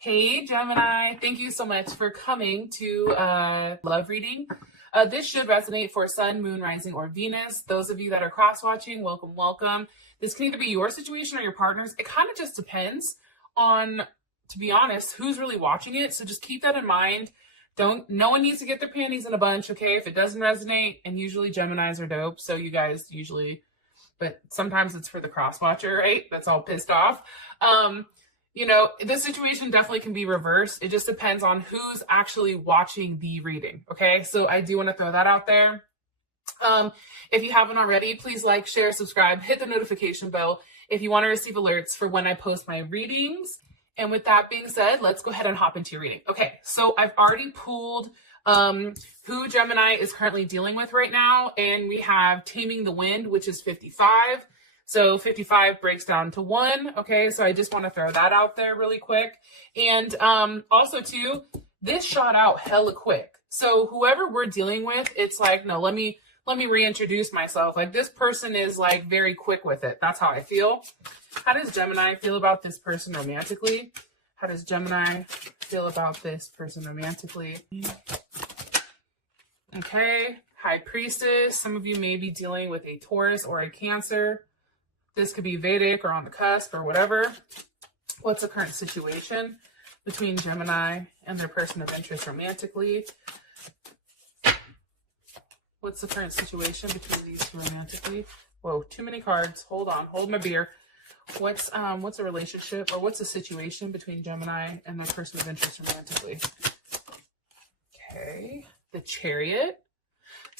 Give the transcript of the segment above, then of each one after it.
Hey Gemini, thank you so much for coming to love reading. This should resonate for Sun, Moon, Rising, or Venus. Those of you that are cross-watching, welcome, welcome. This can either be your situation or your partner's. It kind of just depends on, to be honest, who's really watching it. So just keep that in mind. No one needs to get their panties in a bunch, okay? If it doesn't resonate, and usually Geminis are dope, so you guys usually, but sometimes it's for the cross-watcher, right? That's all pissed off. This situation definitely can be reversed. It just depends on who's actually watching the reading, okay? So I do want to throw that out there. If you haven't already, please like, share, subscribe, hit the notification bell if you want to receive alerts for when I post my readings. And with that being said, let's go ahead and hop into your reading. Okay, so I've already pulled who Gemini is currently dealing with right now, and we have Taming the Wind, which is 55. So 55 breaks down to 1, okay? So I just want to throw that out there really quick. And also, too, this shot out hella quick. So whoever we're dealing with, it's like, no, let me reintroduce myself. Like, this person is, like, very quick with it. That's how I feel. How does Gemini feel about this person romantically? How does Gemini feel about this person romantically? Okay, High Priestess. Some of you may be dealing with a Taurus or a Cancer. This could be Vedic or on the cusp or whatever. What's the current situation between Gemini and their person of interest romantically? What's the current situation between these two romantically? Whoa, too many cards. Hold on, hold my beer. What's a relationship, or what's the situation between Gemini and their person of interest romantically? Okay, the Chariot.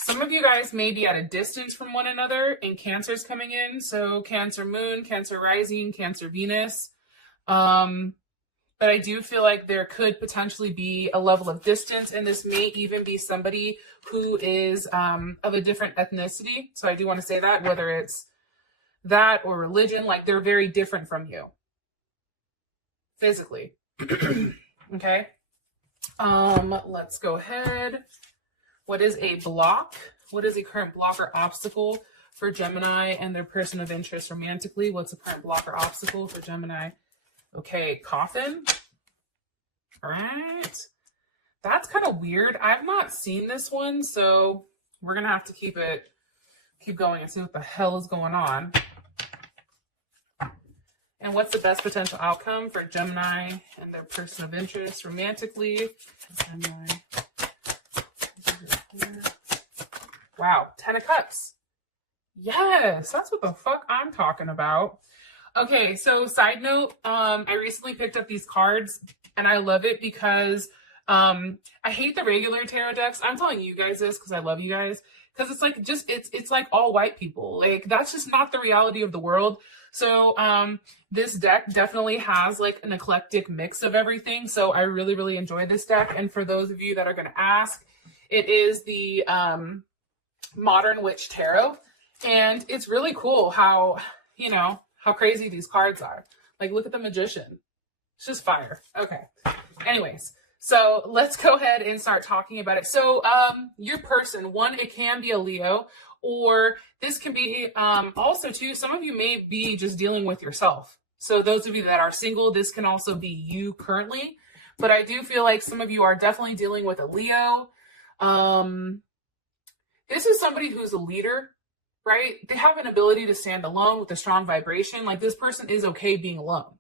Some of you guys may be at a distance from one another, and Cancer's coming in. So Cancer Moon, Cancer Rising, Cancer Venus. But I do feel like there could potentially be a level of distance, and this may even be somebody who is of a different ethnicity. So I do want to say that, whether it's that or religion, like they're very different from you physically. Okay. Let's go ahead. What is a block? What is a current block or obstacle for Gemini and their person of interest romantically? What's a current block or obstacle for Gemini? Okay, Coffin. All right. That's kind of weird. I've not seen this one, so we're going to have to keep going and see what the hell is going on. And what's the best potential outcome for Gemini and their person of interest romantically? Gemini. Wow, 10 of Cups. Yes, that's what the fuck I'm talking about. Okay, so side note, I recently picked up these cards, and I love it because I hate the regular tarot decks. I'm telling you guys this because I love you guys. Because it's like it's like all white people. Like, that's just not the reality of the world. So this deck definitely has like an eclectic mix of everything. So I really, really enjoy this deck. And for those of you that are going to ask, it is the Modern Witch Tarot. And it's really cool how crazy these cards are. Like, look at the Magician. It's just fire. Okay. Anyways, so let's go ahead and start talking about it. So your person, one, it can be a Leo, or this can be also too, some of you may be just dealing with yourself. So those of you that are single, this can also be you currently. But I do feel like some of you are definitely dealing with a Leo. This is somebody who's a leader, right? They have an ability to stand alone with a strong vibration. Like, this person is okay being alone.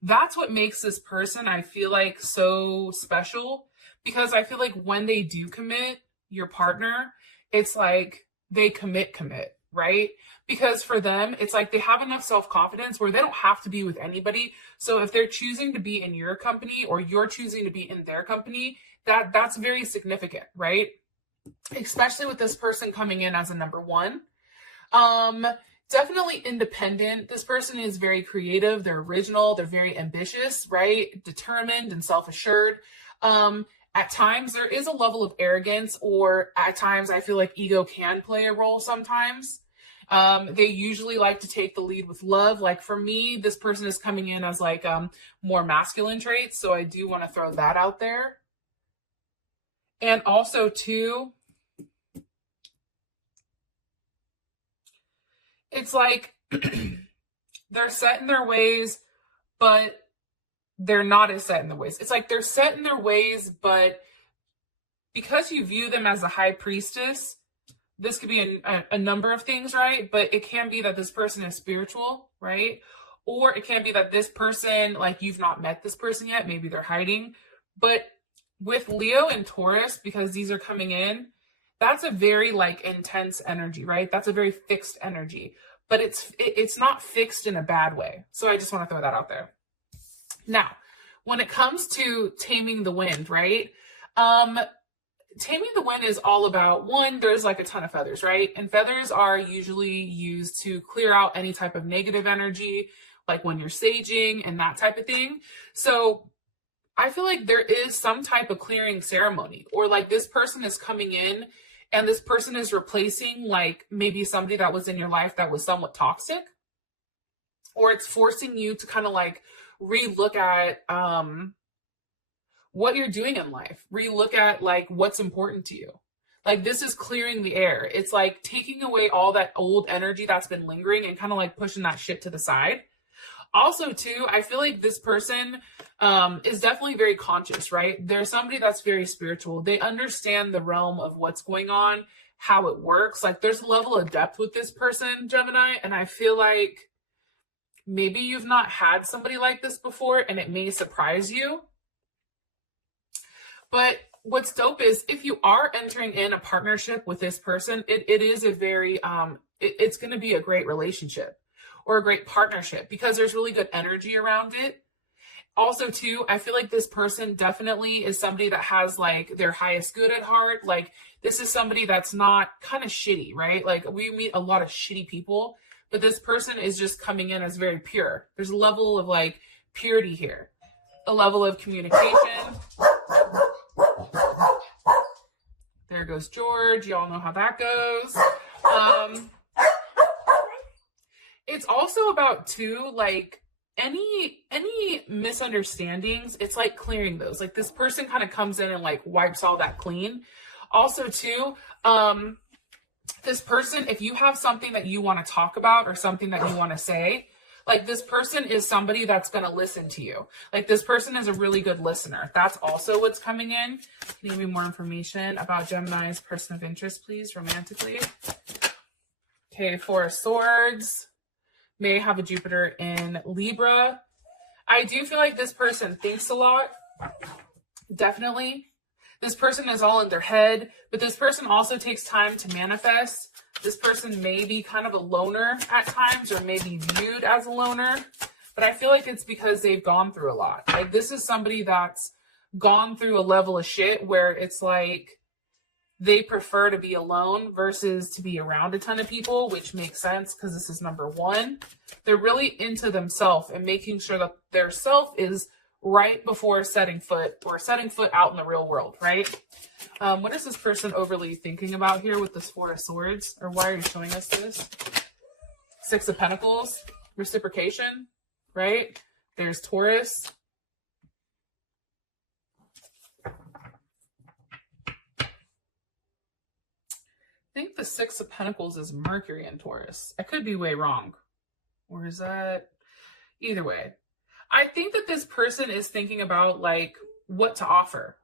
That's what makes this person, I feel like, so special, because I feel like when they do commit, your partner, it's like they commit, right? Because for them, it's like they have enough self-confidence where they don't have to be with anybody. So if they're choosing to be in your company, or you're choosing to be in their company, that's very significant, right? Especially with this person coming in as a number one. Definitely independent. This person is very creative. They're original. They're very ambitious, right? Determined and self-assured. At times there is a level of arrogance, or at times I feel like ego can play a role sometimes. They usually like to take the lead with love. Like, for me, this person is coming in as like more masculine traits. So I do want to throw that out there. And also too, it's like they're set in their ways, but they're not as set in their ways. It's like they're set in their ways, but because you view them as a high priestess, this could be a number of things, right? But it can be that this person is spiritual, right? Or it can be that this person, like, you've not met this person yet. Maybe they're hiding. But with Leo and Taurus, because these are coming in, that's a very like intense energy, right? That's a very fixed energy, but it's not fixed in a bad way. So I just want to throw that out there. Now, when it comes to taming the wind, right? Taming the wind is all about, one, there's like a ton of feathers, right? And feathers are usually used to clear out any type of negative energy, like when you're saging and that type of thing. So I feel like there is some type of clearing ceremony, or like this person is coming in and this person is replacing like maybe somebody that was in your life that was somewhat toxic, or it's forcing you to kind of like relook at what you're doing in life, relook at like what's important to you. Like this is clearing the air. It's like taking away all that old energy that's been lingering and kind of like pushing that shit to the side. Also too, I feel like this person is definitely very conscious, right? They're somebody that's very spiritual. They understand the realm of what's going on, how it works. Like there's a level of depth with this person, Gemini. And I feel like maybe you've not had somebody like this before and it may surprise you. But what's dope is if you are entering in a partnership with this person, it is a very, it's going to be a great relationship or a great partnership because there's really good energy around it. Also too, I feel like this person definitely is somebody that has like their highest good at heart. Like this is somebody that's not kind of shitty, right? Like we meet a lot of shitty people, but this person is just coming in as very pure. There's a level of like purity here, a level of communication. There goes George. Y'all know how that goes. It's also about too, like any misunderstandings. It's like clearing those. Like this person kind of comes in and like wipes all that clean. Also too, this person, if you have something that you want to talk about or something that you want to say, like this person is somebody that's going to listen to you. Like this person is a really good listener. That's also what's coming in. Can you give me more information about Gemini's person of interest, please, romantically? Okay, Four of Swords. May have a Jupiter in Libra. I do feel like this person thinks a lot. Definitely. This person is all in their head, but this person also takes time to manifest. This person may be kind of a loner at times or may be viewed as a loner, but I feel like it's because they've gone through a lot. Like this is somebody that's gone through a level of shit where it's like they prefer to be alone versus to be around a ton of people, which makes sense because this is number one. They're really into themselves and making sure that their self is right before setting foot out in the real world, right? What is this person overly thinking about here with this Four of Swords? Or why are you showing us this? Six of Pentacles, reciprocation, right? There's Taurus. I think the Six of Pentacles is Mercury in Taurus. I could be way wrong. Or is that? Either way. I think that this person is thinking about like what to offer.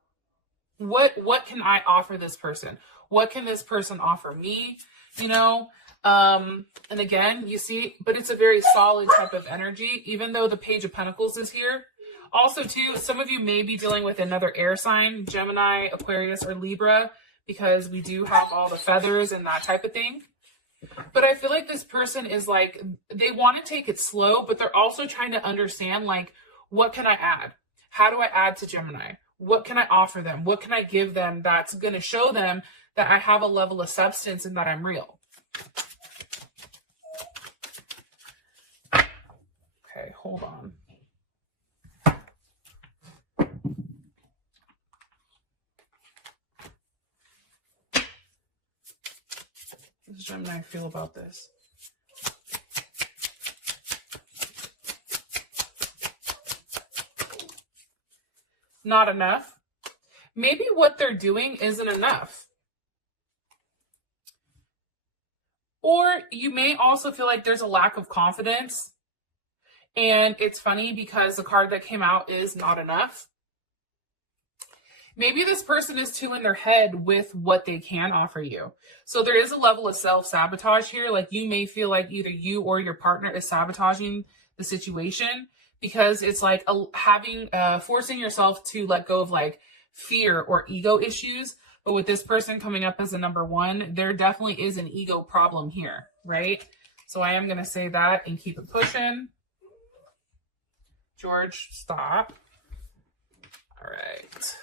What can I offer this person? What can this person offer me? You know? And again, you see, but it's a very solid type of energy, even though the Page of Pentacles is here. Also too, some of you may be dealing with another air sign, Gemini, Aquarius, or Libra, because we do have all the feathers and that type of thing. But I feel like this person is like, they want to take it slow, but they're also trying to understand, like, what can I add? How do I add to Gemini? What can I offer them? What can I give them that's going to show them that I have a level of substance and that I'm real? Okay, hold on. How does Gemini feel about this? Not enough. Maybe what they're doing isn't enough. Or you may also feel like there's a lack of confidence And it's funny because the card that came out is not enough. Maybe this person is too in their head with what they can offer you. So there is a level of self-sabotage here. Like you may feel like either you or your partner is sabotaging the situation because it's like forcing yourself to let go of like fear or ego issues. But with this person coming up as a number one, there definitely is an ego problem here, right? So I am going to say that and keep it pushing. George, stop. All right.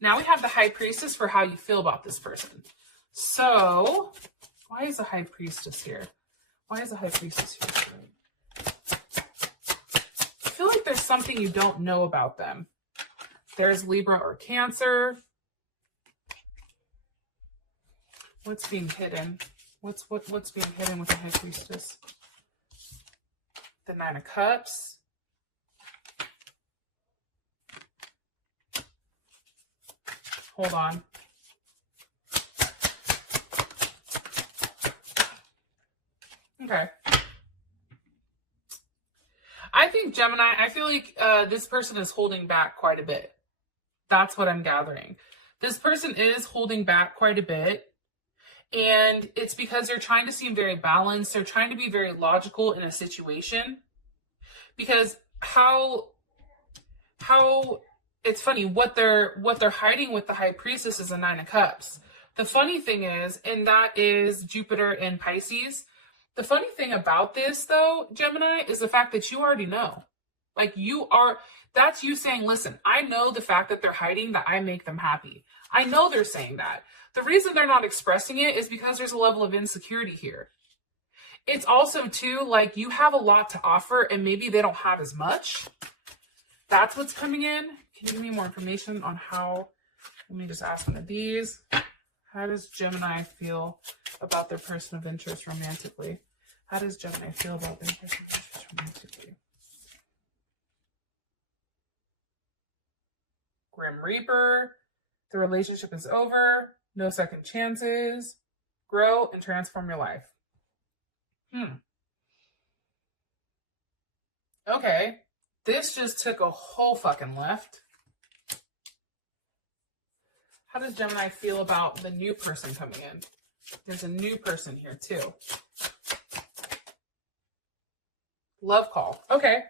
Now we have the High Priestess for how you feel about this person. So, why is the High Priestess here? Why is the High Priestess here? I feel like there's something you don't know about them. There's Libra or Cancer. What's being hidden? What's being hidden with the High Priestess? The Nine of Cups. Hold on. Okay. I think Gemini, I feel like this person is holding back quite a bit. That's what I'm gathering. This person is holding back quite a bit. And it's because they're trying to seem very balanced. They're trying to be very logical in a situation. Because how it's funny, what they're hiding with the High Priestess is a Nine of Cups. The funny thing is, and that is Jupiter in Pisces. The funny thing about this though, Gemini, is the fact that you already know. Like that's you saying, listen, I know the fact that they're hiding that I make them happy. I know they're saying that. The reason they're not expressing it is because there's a level of insecurity here. It's also too, like you have a lot to offer and maybe they don't have as much. That's what's coming in. Can you give me more information on how, let me just ask one of these. How does Gemini feel about their person of interest romantically? How does Gemini feel about their person of interest romantically? Grim Reaper. The relationship is over. No second chances. Grow and transform your life. Okay. This just took a whole fucking left. How does Gemini feel about the new person coming in? There's a new person here too. Love call. Okay.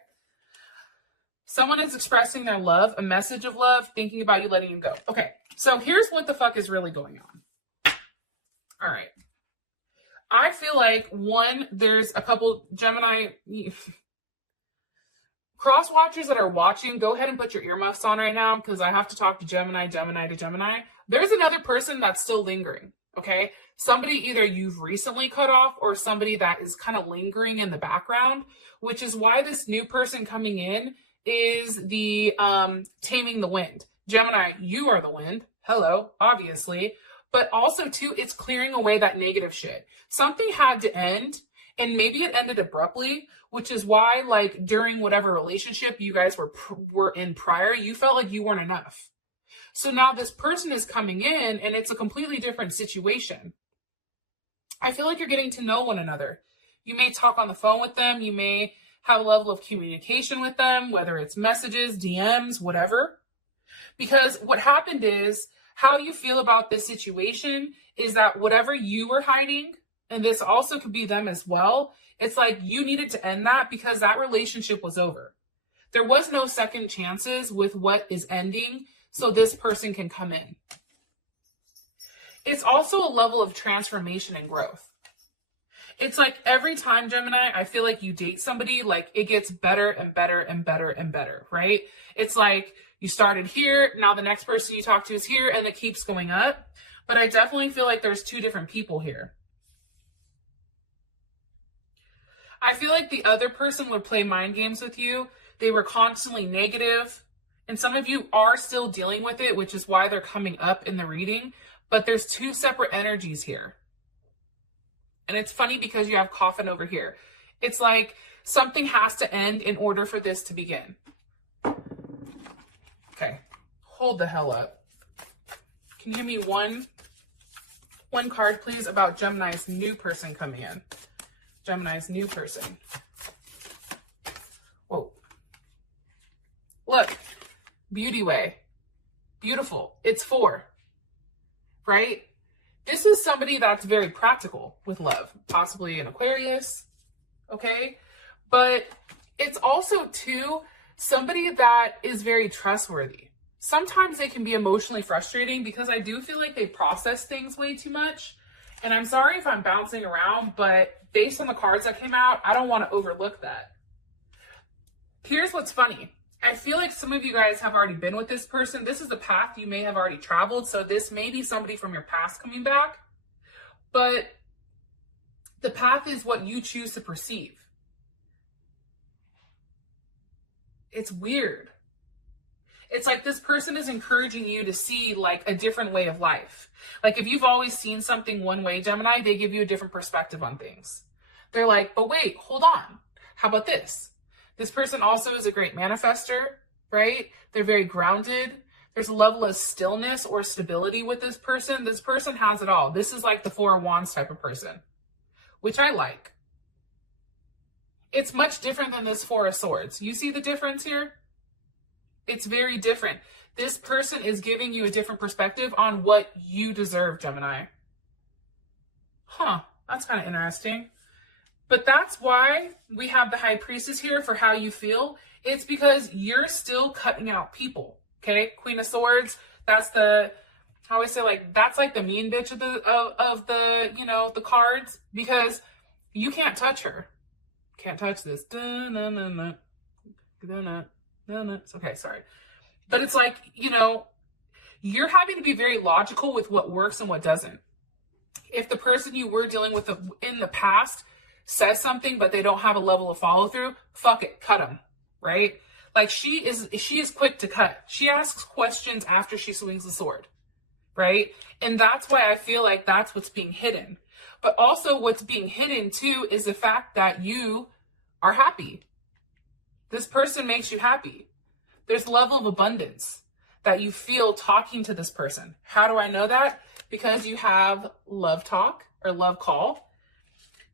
Someone is expressing their love, a message of love, thinking about you, letting you go. Okay. So here's what the fuck is really going on. All right. I feel like there's a couple Gemini cross watchers that are watching. Go ahead and put your earmuffs on right now because I have to talk to Gemini to Gemini. There's another person that's still lingering. Okay. Somebody either you've recently cut off or somebody that is kind of lingering in the background, which is why this new person coming in is the taming the wind. Gemini, you are the wind. Hello, obviously. But also, too, it's clearing away that negative shit. Something had to end, and maybe it ended abruptly, which is why, like, during whatever relationship you guys were in prior, you felt like you weren't enough. So now this person is coming in, and it's a completely different situation. I feel like you're getting to know one another. You may talk on the phone with them. You may have a level of communication with them, whether it's messages, DMs, whatever. Because what happened is, how you feel about this situation is that whatever you were hiding, and this also could be them as well, it's like you needed to end that because that relationship was over. There was no second chances with what is ending, so this person can come in. It's also a level of transformation and growth. It's like every time, Gemini, I feel like you date somebody, like it gets better and better and better and better, right? It's like you started here, now the next person you talk to is here, and it keeps going up. But I definitely feel like there's two different people here. I feel like the other person would play mind games with you. They were constantly negative. And some of you are still dealing with it, which is why they're coming up in the reading. But there's two separate energies here. And it's funny because you have coffin over here. It's like something has to end in order for this to begin. Okay, hold the hell up. Can you give me one card, please, about Gemini's new person coming in? Gemini's new person. Look, beauty way. Beautiful. It's 4, right? This is somebody that's very practical with love, possibly an Aquarius, okay? But it's also, too, somebody that is very trustworthy. Sometimes they can be emotionally frustrating because I do feel like they process things way too much. And I'm sorry if I'm bouncing around, but based on the cards that came out, I don't want to overlook that. Here's what's funny. I feel like some of you guys have already been with this person. This is the path you may have already traveled. So this may be somebody from your past coming back. But the path is what you choose to perceive. It's weird. It's like this person is encouraging you to see like a different way of life. Like if you've always seen something one way, Gemini, they give you a different perspective on things. They're like, but wait, hold on. How about this? This person also is a great manifester, right? They're very grounded. There's a level of stillness or stability with this person. This person has it all. This is like the 4 of Wands type of person, which I like. It's much different than this 4 of Swords. You see the difference here? It's very different. This person is giving you a different perspective on what you deserve, Gemini. Huh, that's kind of interesting. But that's why we have the High Priestess here for how you feel. It's because you're still cutting out people, okay? Queen of Swords, that's the, I always say like, that's like the mean bitch of the you know, the cards, because you can't touch her. Can't touch this. Okay, sorry. But it's like, you know, you're having to be very logical with what works and what doesn't. If the person you were dealing with in the past says something, but they don't have a level of follow through, fuck it, cut them, right? Like she is quick to cut. She asks questions after she swings the sword, right? And that's why I feel like that's what's being hidden. But also what's being hidden too is the fact that you are happy. This person makes you happy. There's a level of abundance that you feel talking to this person. How do I know that? Because you have love talk or love call.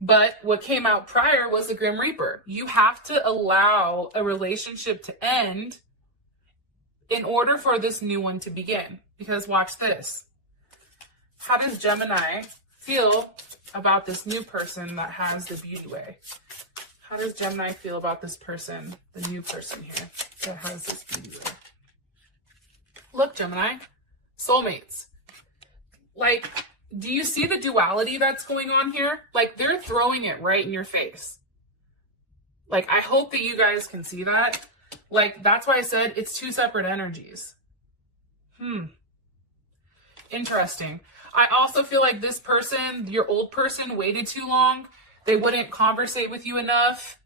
But what came out prior was the Grim Reaper. You have to allow a relationship to end in order for this new one to begin. Because watch this. How does Gemini feel about this new person that has the beauty way? How does Gemini feel about this person, the new person here that has this beauty way? Look, Gemini, soulmates. Like, do you see the duality that's going on here? Like, they're throwing it right in your face. Like, I hope that you guys can see that. Like, that's why I said it's 2 separate energies. Interesting. I also feel like this person, your old person, waited too long. They wouldn't conversate with you enough.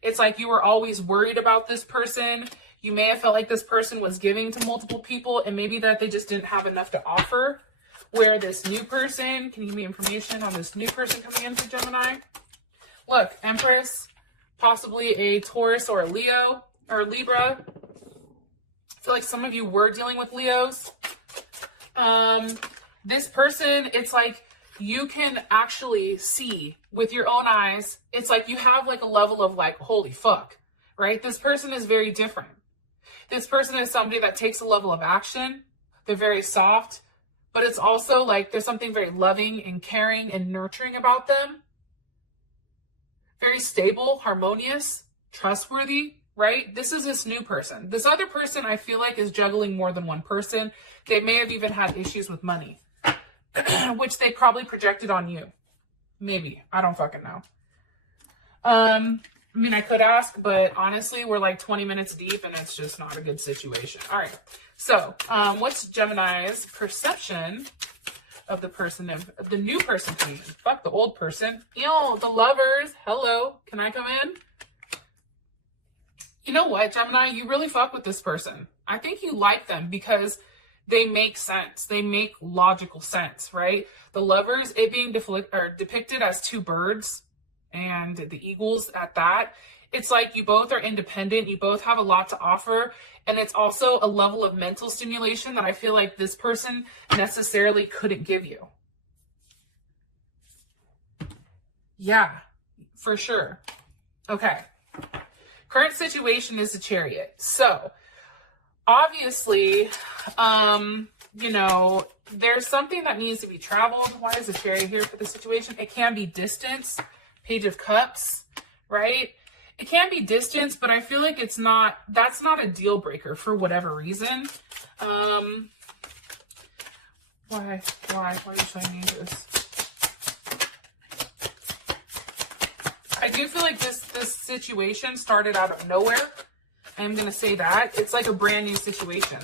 It's like you were always worried about this person. You may have felt like this person was giving to multiple people and maybe that they just didn't have enough to offer. Where this new person, can you give me information on this new person coming in for Gemini? Look, Empress, possibly a Taurus or a Leo or a Libra. I feel like some of you were dealing with Leos. This person, it's like you can actually see with your own eyes. It's like you have like a level of like, holy fuck, right? This person is very different. This person is somebody that takes a level of action. They're very soft. But it's also like there's something very loving and caring and nurturing about them. Very stable, harmonious, trustworthy, right? This is this new person. This other person I feel like is juggling more than one person. They may have even had issues with money, which they probably projected on you. Maybe. I don't fucking know. I mean, I could ask, but honestly, we're like 20 minutes deep and it's just not a good situation. All right. So, what's Gemini's perception of the person, of the new person coming in? Fuck the old person. Ew, the lovers. Hello. Can I come in? You know what, Gemini? You really fuck with this person. I think you like them because they make sense. They make logical sense, right? The lovers, it being depicted as 2 birds and the eagles at that. It's like you both are independent. You both have a lot to offer. And it's also a level of mental stimulation that I feel like this person necessarily couldn't give you. Yeah, for sure. Okay. Current situation is the Chariot. So obviously, you know, there's something that needs to be traveled. Why is the cherry here for the situation? It can be distance, Page of Cups, right? It can be distance, but I feel like that's not a deal breaker for whatever reason. Why are you showing me this? I do feel like this situation started out of nowhere. I'm going to say that. It's like a brand new situation.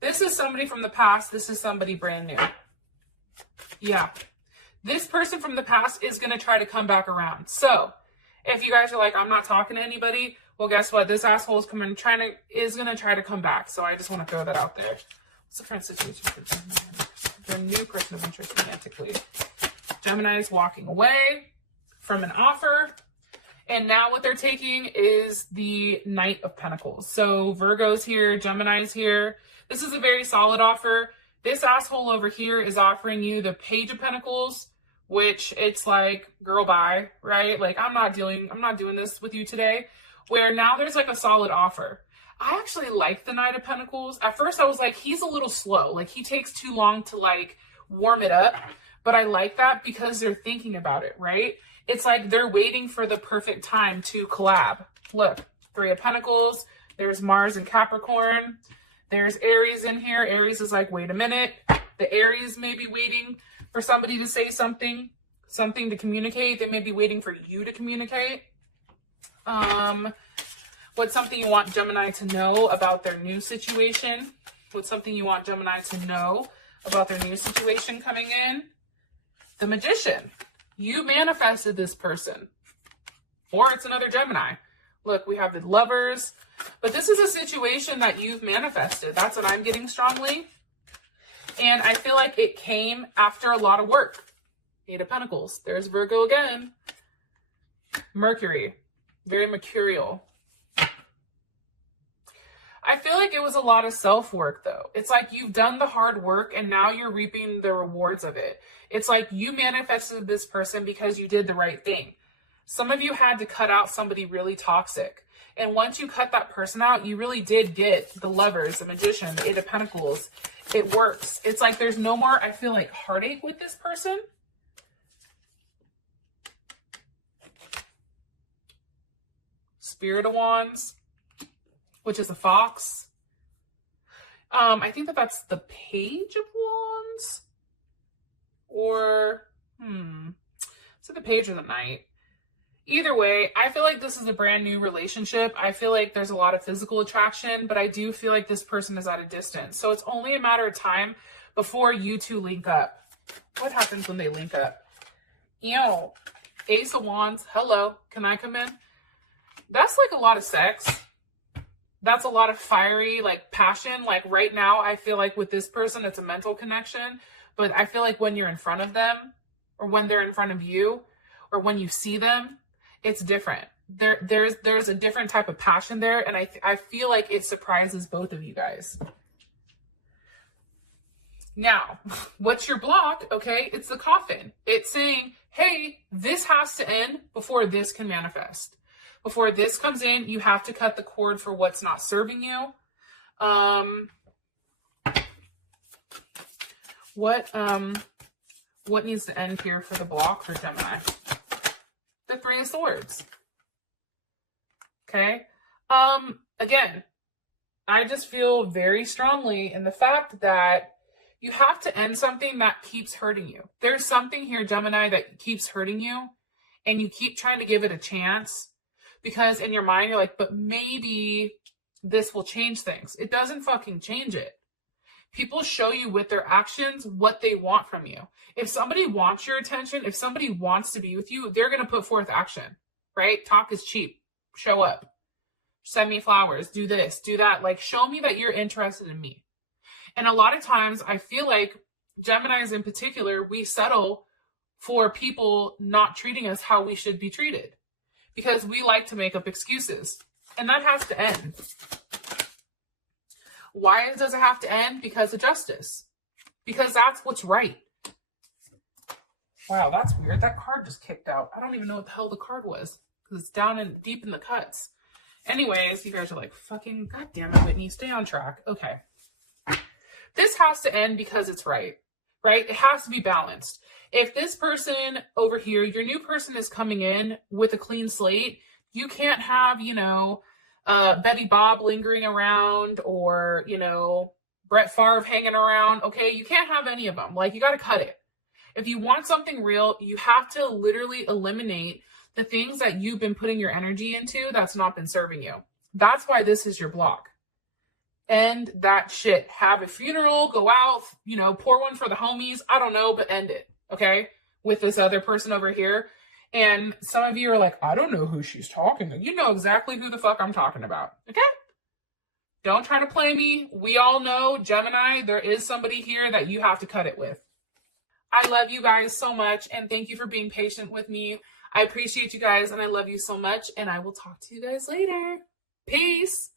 This is somebody from the past. This is somebody brand new. Yeah. This person from the past is going to try to come back around. So if you guys are like, I'm not talking to anybody, well, guess what? This asshole is going to try to come back. So I just want to throw that out there. What's the current situation for Gemini? Their new person of interest romantically. Gemini is walking away from an offer. And now what they're taking is the Knight of Pentacles. So Virgo's here, Gemini's here. This is a very solid offer. This asshole over here is offering you the Page of Pentacles, which it's like, girl, bye, right? Like, I'm not doing this with you today. Where now there's like a solid offer. I actually like the Knight of Pentacles. At first I was like, he's a little slow. Like, he takes too long to like warm it up. But I like that because they're thinking about it, right? It's like they're waiting for the perfect time to collab. Look, Three of Pentacles. There's Mars and Capricorn. There's Aries in here. Aries is like, wait a minute. The Aries may be waiting for somebody to say something to communicate. They may be waiting for you to communicate. What's something you want Gemini to know about their new situation? What's something you want Gemini to know about their new situation coming in? The Magician. You manifested this person. Or it's another Gemini. Look, we have the Lovers. But this is a situation that you've manifested. That's what I'm getting strongly. And I feel like it came after a lot of work. Eight of Pentacles. There's Virgo again. Mercury. Very mercurial. I feel like it was a lot of self-work, though. It's like you've done the hard work and now you're reaping the rewards of it. It's like you manifested this person because you did the right thing. Some of you had to cut out somebody really toxic. And once you cut that person out, you really did get the Lovers, the Magician, the Eight of Pentacles. It works. It's like there's no more, I feel like, heartache with this person. Spirit of Wands, which is a fox. I think that's the Page of Wands. Or, is it the Page or the Knight? Either way, I feel like this is a brand new relationship. I feel like there's a lot of physical attraction, but I do feel like this person is at a distance. So it's only a matter of time before you two link up. What happens when they link up? Ew. Ace of Wands. Hello. Can I come in? That's like a lot of sex. That's a lot of fiery, like, passion. Like, right now, I feel like with this person, it's a mental connection. But I feel like when you're in front of them, or when they're in front of you, or when you see them, it's different. There's a different type of passion there, and I feel like it surprises both of you guys. Now, what's your block? Okay, it's the Coffin. It's saying, hey, this has to end before this can manifest. Before this comes in, you have to cut the cord for what's not serving you. What needs to end here for the block for Gemini? The Three of Swords. Okay. Again, I just feel very strongly in the fact that you have to end something that keeps hurting you. There's something here, Gemini, that keeps hurting you, and you keep trying to give it a chance because in your mind, you're like, but maybe this will change things. It doesn't fucking change it. People show you with their actions what they want from you. If somebody wants your attention, if somebody wants to be with you, they're going to put forth action, right? Talk is cheap. Show up. Send me flowers. Do this, do that. Like, show me that you're interested in me. And a lot of times I feel like Geminis in particular, we settle for people not treating us how we should be treated because we like to make up excuses, and that has to end. Why does it have to end? Because of justice. Because that's what's right. Wow, that's weird. That card just kicked out. I don't even know what the hell the card was because it's down and deep in the cuts. Anyways, you guys are like, fucking goddamn it, Whitney, stay on track. Okay. This has to end because it's right? It has to be balanced. If this person over here, your new person is coming in with a clean slate, you can't have, Betty Bob lingering around or, Brett Favre hanging around. Okay. You can't have any of them. Like, you got to cut it. If you want something real, you have to literally eliminate the things that you've been putting your energy into that's not been serving you. That's why this is your block. End that shit. Have a funeral, go out, pour one for the homies. I don't know, but end it. Okay? With this other person over here. And some of you are like, I don't know who she's talking to. You know exactly who the fuck I'm talking about. Okay? Don't try to play me. We all know, Gemini, there is somebody here that you have to cut it with. I love you guys so much, and thank you for being patient with me. I appreciate you guys, and I love you so much, and I will talk to you guys later. Peace.